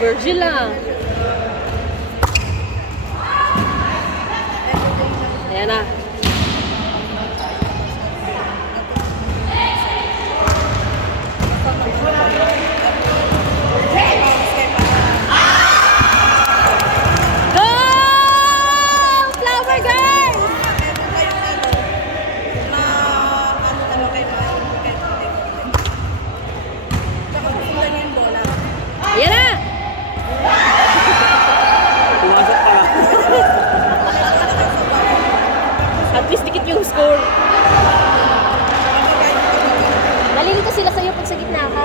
Virgil lang. Ayan na. Go! Flower girl! Ayan na! Pumasok ka lang. At least dikit yung score. Nalilito sila sa'yo pag sa gitna ka.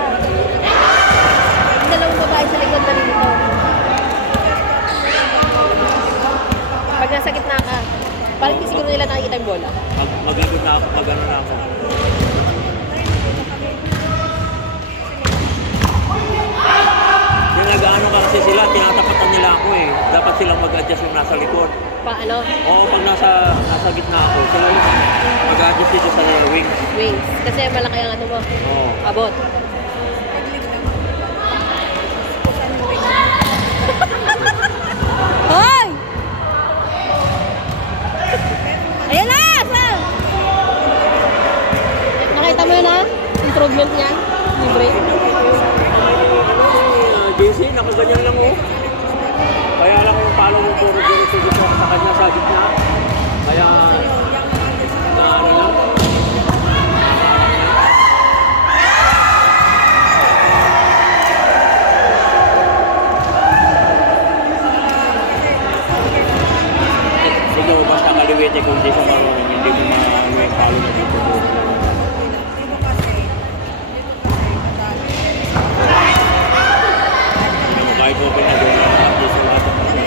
Yung dalawang babae sa likod nalilito. Pag nasa gitna ka, parang hindi siguro nila nakikita yung bola. Mag-ikot na ako, mag-ano na ako. Yung nag-ano ka kasi sila, tinatapatan nila ako eh. Dapat silang mag-adjust yung nasa likod. Paano? Oo, pag nasa gitna ako, sila yung mag-adjust dito sa wings. Wings. Kasi malaki ang ano mo. Oo. Abot. Hoy! Ayan na! Sam! Nakita mo yun ha? Improvement niya. Libre. JC, nakaganyan lang oh. Kaya lang yung palo mo puro dito sa kanya sa gitna. Kaya, na ano lang. Sige, basta kaliwete kung di sa marunong, hindi mo maano yung palo mo dito. Kahit mo pinagawa na update sa lahat ng kasi.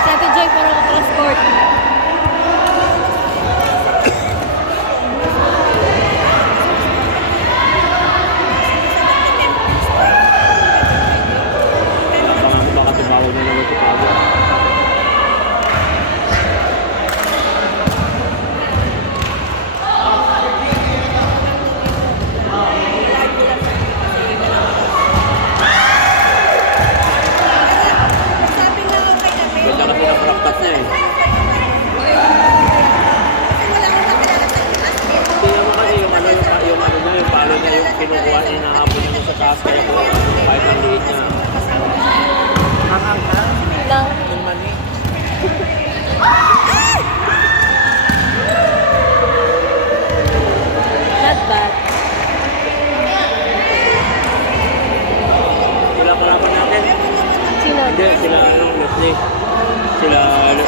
Si Ate Joy parang transport. Baka tumawag na naman si Pablo. Ganda kasi ng practice niya eh. Tingnan mo kasi yung ano niya, yung palo niya, yung kinukuha niya, inaabot niya sa taas kaya po kahit ang liit niya. Lang. Yung mani. Not bad. Sila kalaban natin. Sino? Hindi, sila ano, Leslie. Sila ano.